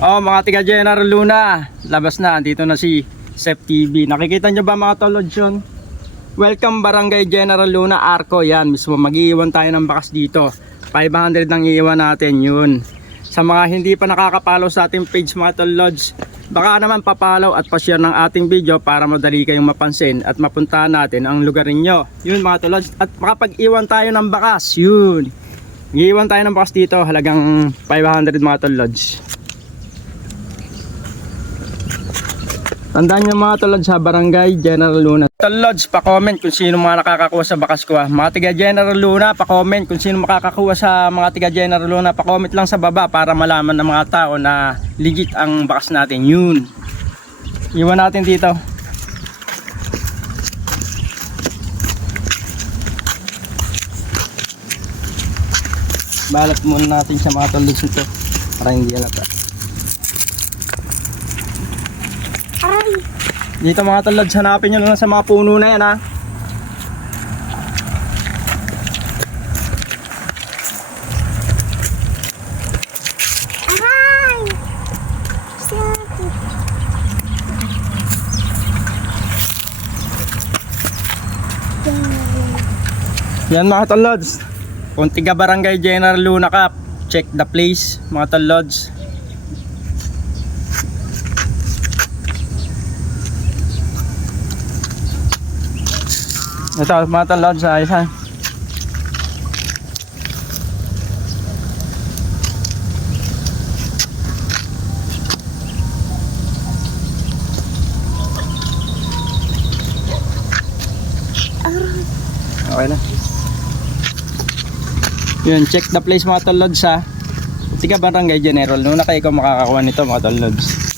Oh, mga tiga General Luna, labas na, andito na si Sep TV. Nakikita nyo ba mga tolod yun? Welcome Barangay General Luna, Arco. Yan, mismo mag-iiwan tayo ng bakas dito. 500 ang iiwan natin yun. Sa mga hindi pa nakakapollow sa ating page mga tolods, baka naman papalaw at pa-share ng ating video para madali kayong mapansin at mapuntahan natin ang lugar ninyo. Yun mga tolods, at makapag-iwan tayo ng bakas. Yun, iiwan tayo ng bakas dito, halagang 500 mga tolods. Tandaan nyo mga tolods sa Barangay General Luna. Tolods, pa-comment kung sino mga nakakakuha sa bakas ko. Mga tiga General Luna, pa-comment kung sino makakakuha sa mga tiga General Luna. Pa-comment lang sa baba para malaman ng mga tao na legit ang bakas natin. Yun, iwan natin dito. Balat muna natin sa mga tolods nito para hindi halata. Dito mga tolods, hanapin nyo lang sa mga puno na yan ha. Aray! Yan mga tolods, kung tiga Barangay General Luna ka, check the place mga tolods. Ito mga tolods, ayos ha. Okay na. Yun, check the place mga tolods ha. Tiga Barangay General Luna, kaya ikaw makakakuha nito mga tolods.